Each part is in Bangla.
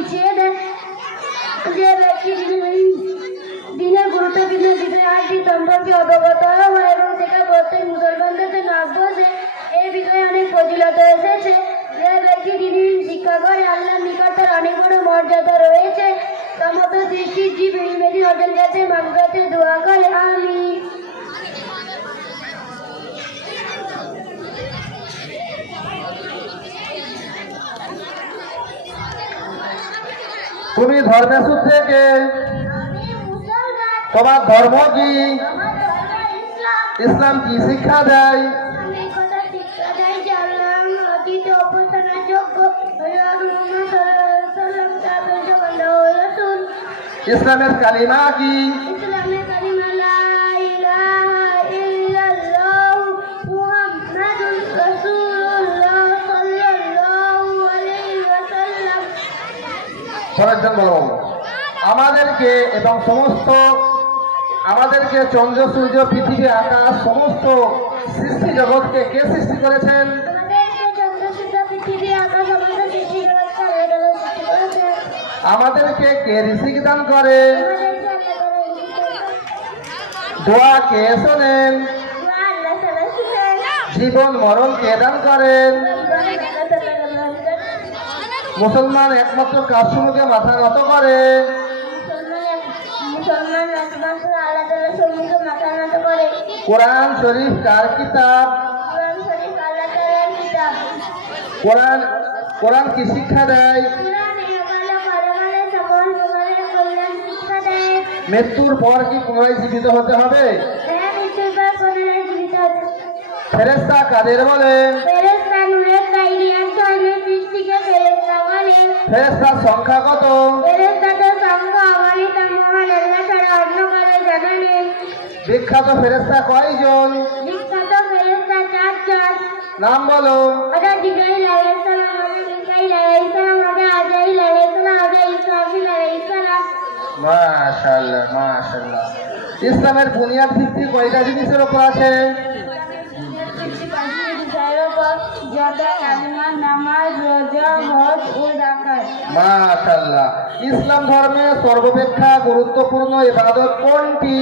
পিছিয়ে দেয়। যে ব্যক্তি দিনের গুরুত্বপূর্ণ বিষয়টি সম্পর্কে অবগত এবং সেটা প্রত্যেক মুসলমানদের জন্য অভ্যাস, এই বিষয়ে অনেক ফজিলত এসেছে। যে ব্যক্তি দিনের শিক্ষা করে আল্লাহর নিকট তার অনেক বড় মর্যাদা রয়েছে। সমস্ত সৃষ্টির জীব ইলমের অর্জন কাছে মাগফিরাতের দোয়া করে। আমিন। তুমি ধর্মের সূত্রে কে? তোমার ধর্ম কি? ইসলাম কি শিক্ষা দেয়? ইসলামের কালিমা কি? ইসলামের কালিমা লা ইলাহা ইল্লাল্লাহ মুহাম্মাদুর রাসূলুল্লাহ সাল্লাল্লাহু আলাইহি ওয়াসাল্লাম। সরেজন বলো, আমাদেরকে এবং আমাদেরকে চন্দ্র সূর্য পৃথিবী আকাশ সমস্ত সৃষ্টি জগৎকে কে সৃষ্টি করেছেন? আমাদেরকে কে রিজিক দান করে? দোয়া কে শোনেন? জীবন মরণ কে দান করেন? মুসলমান একমাত্র কার সম্মুখে মাথা নত করে? কোরআন শরীফ কার কিতাব? কোরআন কি শিক্ষা দেয়? মৃত্যুর পর কি পুনরায় জীবিত হতে হবে? ফেরেশতা কাদের বলে? ফেরেশতার সংখ্যা কত? বিখ্যাত ফেরেশতা কয়জন? নাম বলো। মাশাআল্লাহ মাশাআল্লাহ। ইসলামের বুনিয়াদ ভিত্তি কয়টা জিনিসের উপর আছে? মাশাআল্লাহ। ইসলাম ধর্মে সর্বাপেক্ষা গুরুত্বপূর্ণ ইবাদত কোনটি?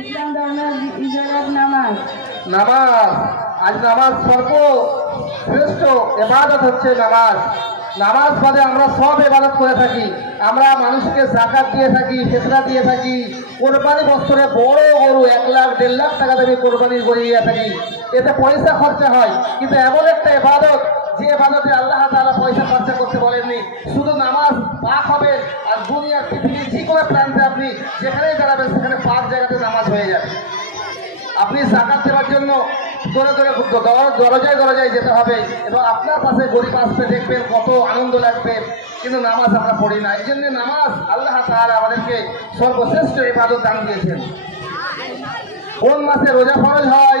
ইসলাম ধর্মের ইবাদত নামাজ। নামাজ। আজ নামাজ সর্বশ্রেষ্ঠ ইবাদত হচ্ছে নামাজ। নামাজ বাদে আমরা সব ইবাদত করে থাকি। আমরা মানুষকে যাকাত দিয়ে থাকি, ফিতরা দিয়ে থাকি, কোরবানি বছরে বড় গরু 1 লাখ 1.5 লাখ টাকা দিয়ে কোরবানি করিয়ে থাকি। এতে পয়সা খরচা হয়, কিন্তু এমন একটা ইবাদত যে ইবাদতে আল্লাহ তাআলা পয়সা খরচা করতে বলেননি। শুধু নামাজ পাক হবে, আর দুনিয়ার পৃথিবীর যে কোনো প্রান্তে আপনি যেখানেই দাঁড়াবেন সেখানে পাক জায়গাতে নামাজ হয়ে যাবে। আপনি যাকাত দেওয়ার জন্য দরজায় দরজায় যেতে হবে, এবং আপনার পাশে গরিব আসবে, দেখবেন কত আনন্দ লাগবে, কিন্তু নামাজ আমরা পড়ি না। এই জন্য নামাজ আল্লাহ তাআলা আমাদেরকে সর্বশ্রেষ্ঠ ইবাদত দান দিয়েছেন। কোন মাসে রোজা ফরজ হয়?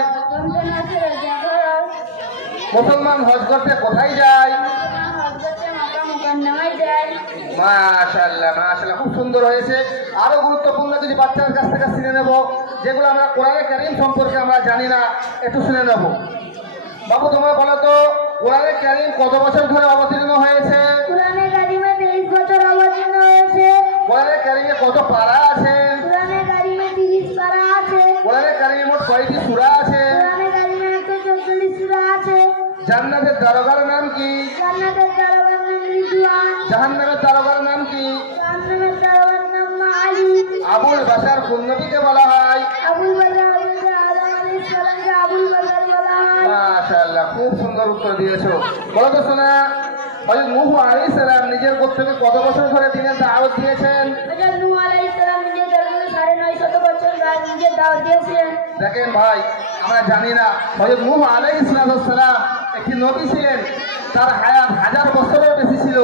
মুসলমান হজ করতে কোথায় যায়? মাশাআল্লাহ মাশাআল্লাহ, খুব সুন্দর হয়েছে। আরো গুরুত্বপূর্ণ কিছু বাচ্চাদের কাছ থেকে শুনে নেব, যেগুলো আমরা কোরআনে কারীম সম্পর্কে আমরা জানি না, একটু শুনে নেব। বাবু তোমরা বলো তো, কোরআনে কারীম কত বছর ধরে অবতীর্ণ হয়েছে? কোরআনে কারীমে 23 বছর অবতীর্ণ হয়েছে। কোরআনে কারীমে কত পারা আছে? কোরআনে কারীমে 30 পারা আছে। কোরআনে কারীমে মোট কয়টি সূরা আছে? কোরআনে কারীমে 144 সূরা আছে। জান্নাতের দারোগার নাম কি? জান্নাতের দারোগার নাম রিদওয়ান। জাহান্নামের দারোগার নাম কি? জাহান্নামের দারোগার নাম মালিক। আবুল বাশার কোন নবীকে বলা হয়? আবুল বাশার আদম আলাইহিস সালামকে আবুল বাশার বলা হয়। মাশাআল্লাহ, খুব সুন্দর উত্তর দিয়েছো। বলো তো শোনা, হযরত নূহ আলাইহিস সালাম নিজের গোত্র থেকে কত বছর ধরে দিনের দাওয়াত দিয়েছেন? হযরত নূহ আলাইহিস সালাম নিজের দরবারে 950 বছর ধরে নিজের দাওয়াত দিয়েছেন। দেখেন ভাই, আমরা জানি না হযরত নূহ আলাইহিস সালাম একটি নবী ছিলেন। তার হায়াত 1000 বছরের বেশি ছিল।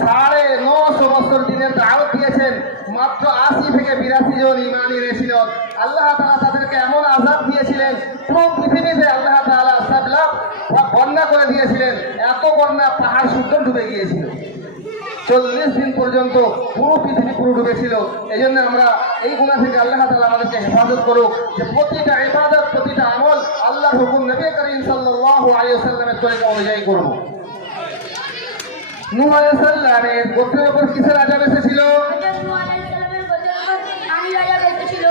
950 বছর দিনের দাওয়াত দিয়েছেন। মাত্র 80 থেকে 82 জন ঈমান এনেছিল। আল্লাহ তাআলা তাদেরকে এমন আযাব দিয়েছিলেন, পুরো পৃথিবীতে আল্লাহ তাআলা সাবলাভ বন্যা করে দিয়েছিলেন। এত বন্যা পাহাড় শুদ্ধ ডুবে গিয়েছিল। 40 দিন পর্যন্ত পুরো পৃথিবী ডুবেছিল। এই জন্য আমরা এই গুনাহ থেকে আল্লাহ তাআলা আমাদেরকে হেফাজত করুক, যে প্রতিটা ইবাদত, প্রতিটা আমল আল্লাহর হুকুম নবী করিম সাল্লাল্লাহু আলাইহি ওয়াসাল্লামের তরিকা অনুযায়ী করব। নূহ আলাইহিস সালামের গোত্রের উপর কিসের আযাব এসেছিল? হযরত নূহ আলাইহিস সালামের গোত্রের উপর পানির আযাব এসেছিল।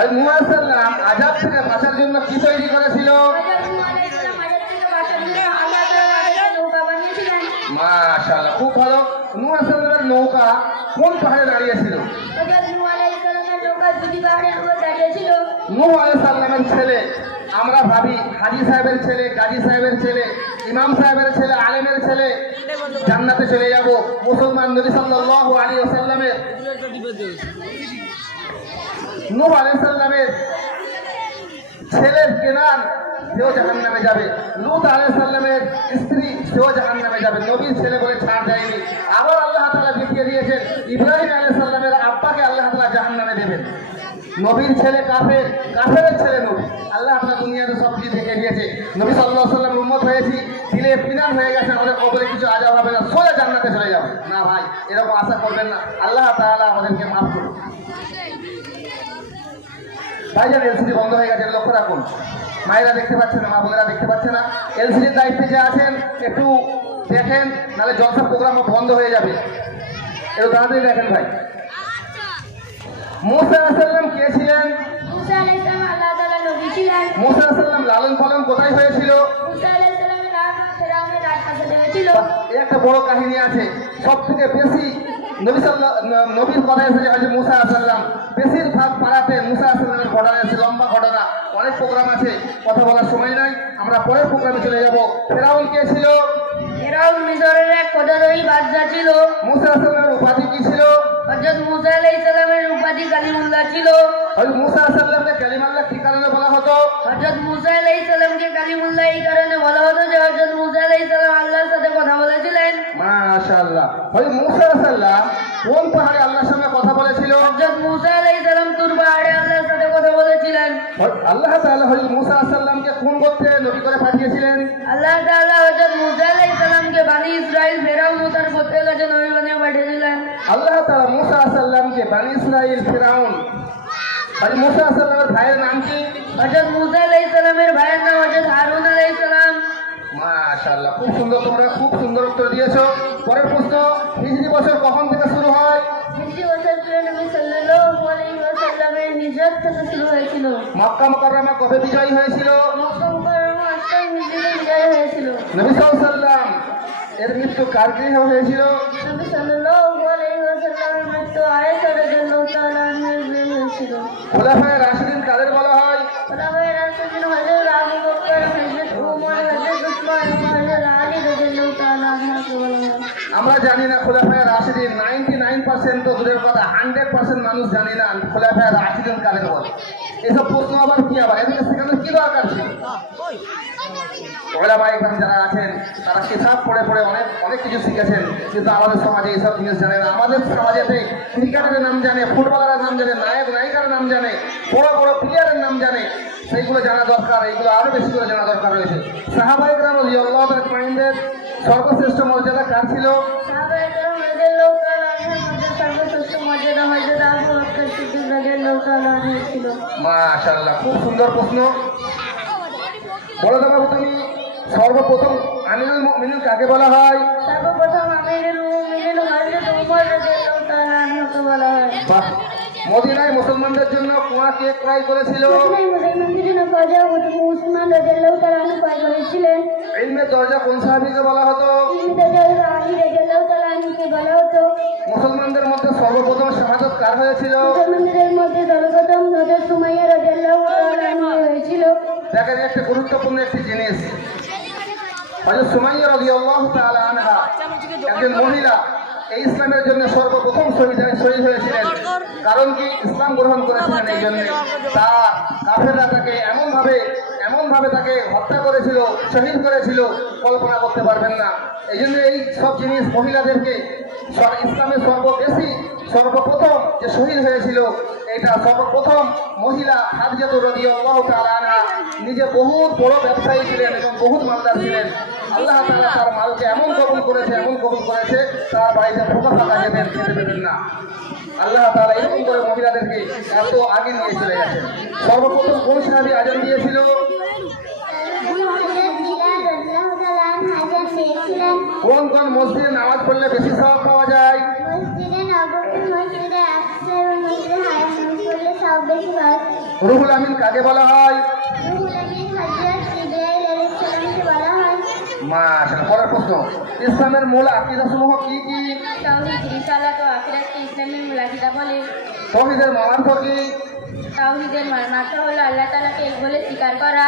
আর নূহ আলাইহিস সালাম আযাব থেকে বাঁচার জন্য কি তৈরি করেছিল? হযরত নূহ আলাইহিস সালাম আযাব থেকে বাঁচার জন্য আল্লাহ তাআলা তাদেরকে নৌকা বানিয়েছিলেন। মাশাআল্লাহ, খুব ভালো। নূহ আলাইহিস সালামের নৌকা কোন পাহাড়ে দাঁড়িয়েছিল? হযরত নূহ আলাইহিস সালামের নৌকা দুটি পাহাড়ের উপর দাঁড়িয়েছিল। নূহ আলাইহিস সালামের ছেলে, আমরা ভাবি হাজী সাহেবের ছেলে, গাজী সাহেবের ছেলে, ইমাম সাহেবের ছেলে, আলেমের ছেলে জান্নাতে চলে যাব। মুসলমান নবী সাল্লাল্লাহু আলাইহি ওয়াসাল্লামের নূহ আলাইহিস সালামের ছেলের কেনান সেও জাহান্নামে যাবে। লূত আলাইহিস সালামের স্ত্রী সেও জাহান্নামে যাবে। নবীর ছেলে বলে ছাড় দেয়নি। আবার আল্লাহ তাআলা দেখিয়ে দিয়েছেন ইব্রাহিম আলাইহিস সালামের আব্বাকে আল্লাহ তাআলা জাহান্নামে দেবেন। নবীর ছেলে কাফের, কাফেরের ছেলে নবী। আল্লাহ আপনার দুনিয়াতে সব কিছু দেখে দিয়েছে। নবী সাল্লাল্লাহু আলাইহি ওয়াসাল্লাম উম্মত হয়েছি, দিলে ফিনান হয়ে গেছে, আমাদের কবরে কিছু আযাব হবে না, সোজা জান্নাতে চলে যাবে না। ভাই এরকম আশা করবেন না। আল্লাহ তাআলা আমাদেরকে মাফ করুন। ভাইজান এলসিডি বন্ধ হয়ে গেছে, লক্ষ্য রাখুন। মায়েরা দেখতে পাচ্ছেন না, মা বোনেরা দেখতে পাচ্ছেন না। এলসিডির দায়িত্বে যে আছেন একটু দেখেন, নাহলে জলসা প্রোগ্রাম বন্ধ হয়ে যাবে। একটু তাড়াতাড়ি দেখেন ভাই। মুসা আলাইহিস সালাম কে ছিলেন? মুসা আলাইহিস সালাম আল্লাহ তাআলার নবী ছিলেন। মুসা আলাইহিস সালাম লালন পালন কোথায় হয়েছিল? মুসা আলাইহিস সালামের নাম ফেরাউনের রাজপ্রাসাদে হয়েছিল। একটা বড় কাহিনী আছে। সব থেকে বেশি নবীর কথা এসেছে হচ্ছে মুসা আলাইহিস সালাম। বেশিরভাগ পাড়াতে মুসা আলাইহিস সালামের ঘটনা আছে, লম্বা ঘটনা, অনেক প্রোগ্রাম আছে, কথা বলার সময় নাই, আমরা পরের প্রোগ্রামে চলে যাব। ফেরাউন কে ছিল? ফেরাউন মিশরের এক ক্ষুধার্ত বাদশা ছিল। মুসা আলাইহিস সালামের উপাধি কি ছিল? হযরত মুসা আলাইহিস সালামের উপাধি কালিমুল্লাহ ছিল। হযরত মুসা আলাইহিস সালামকে কালিমাল্লাহ কি কারণে বলা হতো? হযরত মুসা আলাইহিস সালামকে কালিমুল্লাহ এই কারণে বলা হতো যে হযরত মুসা আলাইহিস সালাম আল্লাহর সাথে কথা বলেছিলেন। মাশাআল্লাহ। হযরত মুসা আলাইহিস সালাম কোন পাহাড়ে আল্লাহর সঙ্গে কথা বলেছিল? হযরত মুসা আলাইহিস সালাম তুর পাহাড়ে আল্লাহর সাথে কথা বলেছিলেন। আল্লাহ তাআলা হযরত মুসা আলাইহিস সালামকে কোন গোত্রে নবী করে পাঠিয়েছিলেন? আল্লাহ তাআলা হযরত মুসা আলাইহিস সালামকে বনি ইসরাইল ফেরাউন ও তার গোত্রের কাছে নবী বানিয়ে পাঠিয়েছিলেন। আল্লাহ তাআলা মুসা আলাইহিস সালামকে বনি ইসরাইল, ফেরাউন, আর মুসা আলাইহিস সালামের ভাইয়ের নাম কি? হযরত মুসা আলাইহিস সালামের ভাইয়ের নাম হযরত হারুন আলাইহিস সালাম। মাশাআল্লাহ, খুব সুন্দর, তোমরা খুব সুন্দর উত্তর দিয়েছো। পরের প্রশ্ন, হিজরি বছর কখন থেকে শুরু হয়? হিজরি বছর নবী সাল্লাল্লাহু আলাইহি ওয়াসাল্লামের হিজরত থেকে শুরু হয়েছিল। মক্কা মুকাররমা কবে বিজয় হয়েছিল? মক্কা মুকাররমা 8 হিজরিতে বিজয় হয়েছিল। নবী সাল্লাল্লাহু আলাইহি ওয়াসাল্লাম এর মৃত্যু কার গৃহে হয়েছিল? নবী সাল্লাল্লাহু আলাইহি ওয়াসাল্লামের মৃত্যু আয়েশা রাদিয়াল্লাহু তাআলা আনহার গৃহে হয়েছিল। খোলাফায়ে রাশিদিন কাদের বলা হয়? খোলাফায়ে রাশিদিন হযরত আবু বকর, হযরত ওমর, হযরত উসমান ও হযরত আলী রাদিয়াল্লাহু তাআলা আনহুকে বলা হয়। আমরা জানি না খোলাফায়ে রাশিদিন, 99% তো দূরের কথা, 100% মানুষ জানি না খোলাফায়ে রাশিদিন কাদের বলে। এসব প্রশ্ন আবার কি, আবার এদিকে সেখানে কি দরকার ছিল? ওলামায়ে কেরাম যারা আছেন তারা কিতাব পড়ে পড়ে অনেক কিছু শিখেছেন, কিন্তু আমাদের সমাজে এইসব জিনিস জানে না। আমাদের সমাজেতে ক্রিকেটারের নাম জানে, ফুটবলারের নাম জানে, নায়ক নায়িকার নাম জানে, বড় বড় প্লেয়ারের নাম জানে। সেইগুলো জানা দরকার, এইগুলো আরো বেশি করে জানা দরকার রয়েছে। সাহাবায়ে কেরাম রাদিয়াল্লাহু তাআলা আজমাইনদের সর্বশ্রেষ্ঠ মর্যাদা কার ছিল? সাহাবায়ে কেরাম রাদিয়াল্লাহু তাআলা আনহুর মধ্যে সর্বশ্রেষ্ঠ মর্যাদা হযরত আবু বকর সিদ্দিক রাদিয়াল্লাহু তাআলা আনহু ছিল। মাশাআল্লাহ, খুব সুন্দর প্রশ্ন। বলো তো বাবু, তুমি সর্বপ্রথম আমিরুল মুমিনিন কাকে বলা হয়? সর্বপ্রথম আমিরুল মুমিনিন হযরত ওমর রাদিয়াল্লাহু তাআলা আনহুকে বলা হয়। বাহ। মদিনায় মুসলমানদের জন্য কুয়া কে ক্রয় করেছিল? মদিনায় মুসলমানদের জন্য খাজা উসমান রাদিয়াল্লাহু তাআলা আনহু ক্রয় করেছিলেন। ইলমের দরজা কোন সাহাবীকে বলা হতো? ইলমের দরজা আলী রাদিয়াল্লাহু তাআলা আনহুকে বলা হতো। মুসলমানদের মধ্যে সর্বপ্রথম শাহাদাত কার হয়েছিল? মুসলমানদের মধ্যে সর্বপ্রথম হযরত সুমাইয়া রাদিয়াল্লাহু তাআলা আনহু হয়েছিল। দেখেন একটা গুরুত্বপূর্ণ একটি জিনিস, হযরত সুমাইয়া রাদিয়াল্লাহু তাআলা আনহা একজন মহিলা, এই ইসলামের জন্য সর্বপ্রথম শহীদ হয়েছিলেন। কারণ কি? ইসলাম গ্রহণ করেছিলেন, এই জন্য তার কাফেররা তাকে এমনভাবে তাকে হত্যা করেছিল, শহীদ করেছিল, কল্পনা করতে পারবেন না। এই জন্য এই সব জিনিস মহিলাদেরকে, ইসলামের সর্বপ্রথম যে শহীদ হয়েছিল, এটা সর্বপ্রথম মহিলা খাদিজা রাদিয়াল্লাহু তাআলা আনহা। নিজে বহুত বড় ব্যবসায়ী ছিলেন এবং বহুত মালদার ছিলেন। আল্লাহ তাআলা তার মালকে এমন কবুল করেছে তার বাড়িতে ফোকা ফাঁকা খেতে পেতেন না। আল্লাহ তাআলা এরকম করে মহিলাদেরকে এত আগে নিয়ে চলে গেছেন। সর্বপ্রথম কোন সাহাবী আযান দিয়েছিল? দিয়েছিলেন। কোন কোন মসজিদে নামাজ পড়লে বেশি সওয়াব পাওয়া যায়? মসজিদে নববী, মসজিদে আকসা এবং মসজিদে হারাম পড়লে সব বেশি পাওয়া যায়। রুহুল আমিন কাকে বলা হয়? রুহুল আমিন হযরত জিবরাইল আলাইহিস সালামকে বলা হয়। মাশাআল্লাহ। পরের প্রশ্ন, ইসলামের মূল আকীদা সমূহ কি কি? তাওহীদ, রিসালাত ও আখিরাতকে ইসলামের মূল আকীদা বলে। তাওহীদের মর্মার্থ কি? তাওহীদের মর্মার্থ হলো আল্লাহ তাআলাকে এক বলে স্বীকার করা।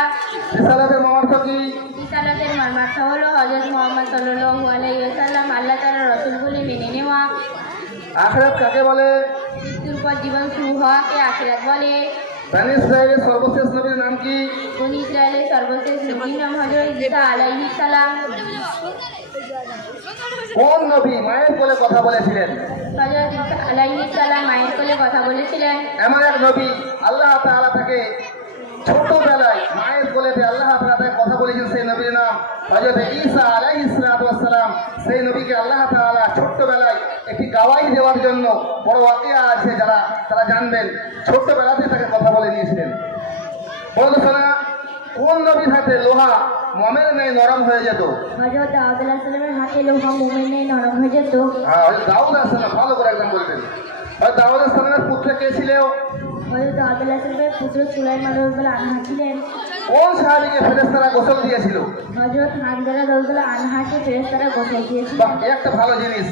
রিসালাতের মর্মার্থ কি? রিসালাতের মর্মার্থ হলো হযরত মুহাম্মদ সাল্লাল্লাহু আলাইহি ওয়াসাল্লাম আল্লাহ তাআলার রাসূল বলে মেনে নেওয়া। আখিরাত কাকে বলে? মৃত্যুর পর জীবন শুরু হওয়াকে আখিরাত বলে। বনী ইসরাঈলের সর্বশেষ নবীর নাম কি? বনী ইসরায়েলের সর্বশেষ নবীর নাম হযরত ঈসা আলাইহিস সালাম। কোন নবী মায়ের কোলে কথা বলেছিলেন? হযরত ঈসা আলাইহিস সালাম মায়ের কোলে কথা বলেছিলেন। এমন এক নবী আল্লাহ তাআলা তাকে ছোটবেলায় মায়ের কোলেতে আল্লাহ তাআলা তাকে কথা বলেছেন, সেই নবীর নাম হযরত ঈসা আলাইহিস সালাম। সেই নবীকে আল্লাহ তাআলা ছোট্টবেলায় একটি গাওয়াই দেওয়ার জন্য বড় ওয়াকিয়া আছে, তারা জানবেন, ছোট্টবেলাতে তাকে কথা বলে দিয়েছিলেন। বলতো শোনা, কোন নবীর হাতে লোহা মোমের ন্যায় নরম হয়ে যেত? হযরত দাউদ আলাইহিস সালামের হাতে লোহা মোমের ন্যায় নরম হয়ে যেত। হ্যাঁ, হযরত দাউদ আলাইহিস সালাম, ভালো করে একদম বলবেন। হযরত দাউদ আলাইহিস সালামের পুত্র কে ছিল? হযরত দাউদ আলাইহিস সালামের পুত্র সুলাইমান রাদিয়াল্লাহু আনহু ছিলেন। কোন সাহাবীকে ফেরেশতারা গোসল দিয়েছিল? হযরত হানজালা রাদিয়াল্লাহু আনহাকে ফেরেশতারা গোসল দিয়েছিল। বাহ, এই একটা ভালো জিনিস।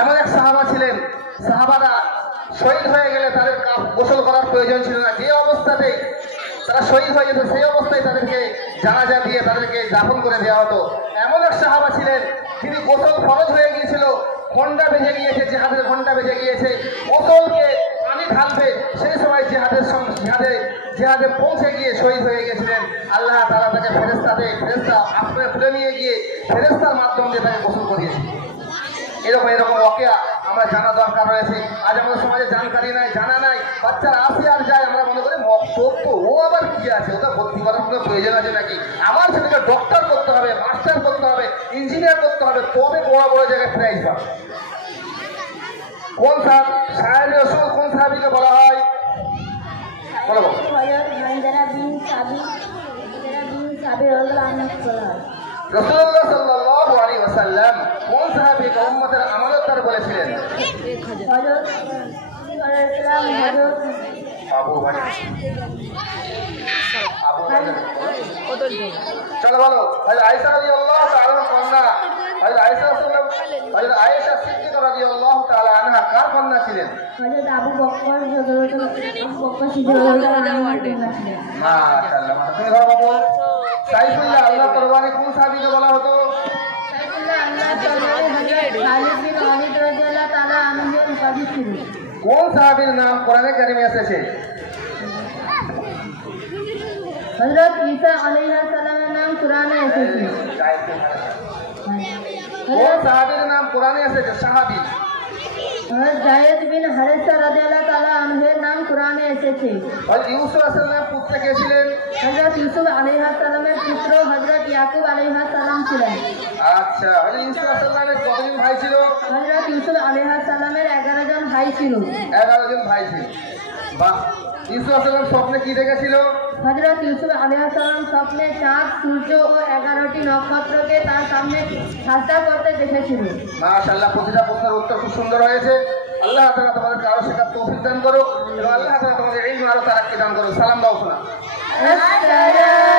এমন এক সাহাবা ছিলেন, সাহাবারা শহীদ হয়ে গেলে তাদের গোসল করার প্রয়োজন ছিল না, যে অবস্থাতেই তারা শহীদ হয়ে যেত সেই অবস্থায় তাদেরকে জানাজা দিয়ে তাদেরকে দাফন করে দেওয়া হতো। এমন এক সাহাবা ছিলেন, তিনি গোসল ফরজ হয়ে গিয়েছিল, ঘন্টা বেজে গিয়েছে, জিহাদের ঘন্টা বেজে গিয়েছে, গোসলকে পানি ঢালবে, সেই সময় জিহাদে পৌঁছে গিয়ে শহীদ হয়ে গেছিলেন। আল্লাহ তাআলা তাকে ফেরেশতা আসমানে তুলে নিয়ে গিয়ে ফেরেশতার মাধ্যম দিয়ে তাকে গোসল করিয়েছে। এরকম ওয়াকিয়া আমরা জানা দরকার রয়েছে। আজ আমাদের সমাজে জানকারি নাই, জানা নাই, বাচ্চারা আসে আর যায়, আমরা মনে করি মক্তব তো, ও আবার কি আছে, ওটা ভর্তি করার কোনো প্রয়োজন আছে নাকি? আমার ছেলেকে ডক্টর করতে হবে, মাস্টার করতে হবে, ইঞ্জিনিয়ার করতে হবে, তবে বড় বড় জায়গায় প্রাইজ পাবে। কোন সাহাবী রাসূল কোন সাহাবীকে বলা হয়? বলো। হযরত হানজালা বিন সাবিত রাদিয়াল্লাহু আনহু বলা হয়। রাসূলুল্লাহ সাল্লাল্লাহু আলাইহি ওয়াসাল্লাম কোন সাহাবীকে উম্মতের আমানতদার বলেছিলেন? হযরত আবু বকর। চলো বলো। হযরত আয়েশা রাদিয়াল্লাহু তাআলা কন্যা, হযরত আয়েশা সিদ্দিকা রাদিয়াল্লাহু তাআলা আনহা কার কন্যা ছিলেন? হযরত আবু বকর সিদ্দিক রাদিয়াল্লাহু আনহু। মাশাআল্লাহ। তুমি ধরো বাবু, সাইফুল্লাহ আল্লাহ তরবারি কোন সাহাবীকে বলা হতো? সাইফুল্লাহ আল্লাহ তরবারি হযরত খালিদ বিন ওয়ালিদ রাদিয়াল্লাহু তাআলা আনহুর উপাধি ছিল। কোন সাহাবীর নাম কোরআনে কারিমে এসেছে? হযরত ঈসা আলাইহিস সালামের নাম কোরআনে এসেছে। কোন সাহাবীর নাম কোরআনে এসেছে? সাহাবী। হযরত যায়েদ বিন হারেসা রাদিয়াল্লাহু তাআলা আনহুর নাম কোরআনে এসেছে। হযরত ইউসুফ আলাইহিস সালামের পুত্র কে ছিলেন? হযরত ইউসুফ আলাইহিস সালামের পুত্র হযরত ইয়াকুব আলাইহিস সালাম ছিলেন। আচ্ছা, হযরত ইউসুফ আলাইহিস সালামের কতজন ভাই ছিল? হযরত ইউসুফ আলাইহিস সালামের 11 জন ভাই ছিল। 11 জন ভাই ছিল। বাহ। ইউসুফ আলাইহিস সালাম স্বপ্নে কি দেখেছিল? হযরত ইউসুফ আলাইহিস সালাম স্বপ্নে চাঁদ, সূর্য ও 11টি নক্ষত্রকে তার সামনে ঠাট্টা করতে দেখেছিল। মাশাআল্লাহ, প্রতিটা প্রশ্নের উত্তর খুব সুন্দর হয়েছে। আল্লাহ তাআলা তোমাদেরকে আরো শেখার তৌফিক দান করুক এবং আল্লাহ তাআলা তোমাদের ইলম আরো তারাক্কি দান করুক। সালাম দাও শোনা। আসসালামু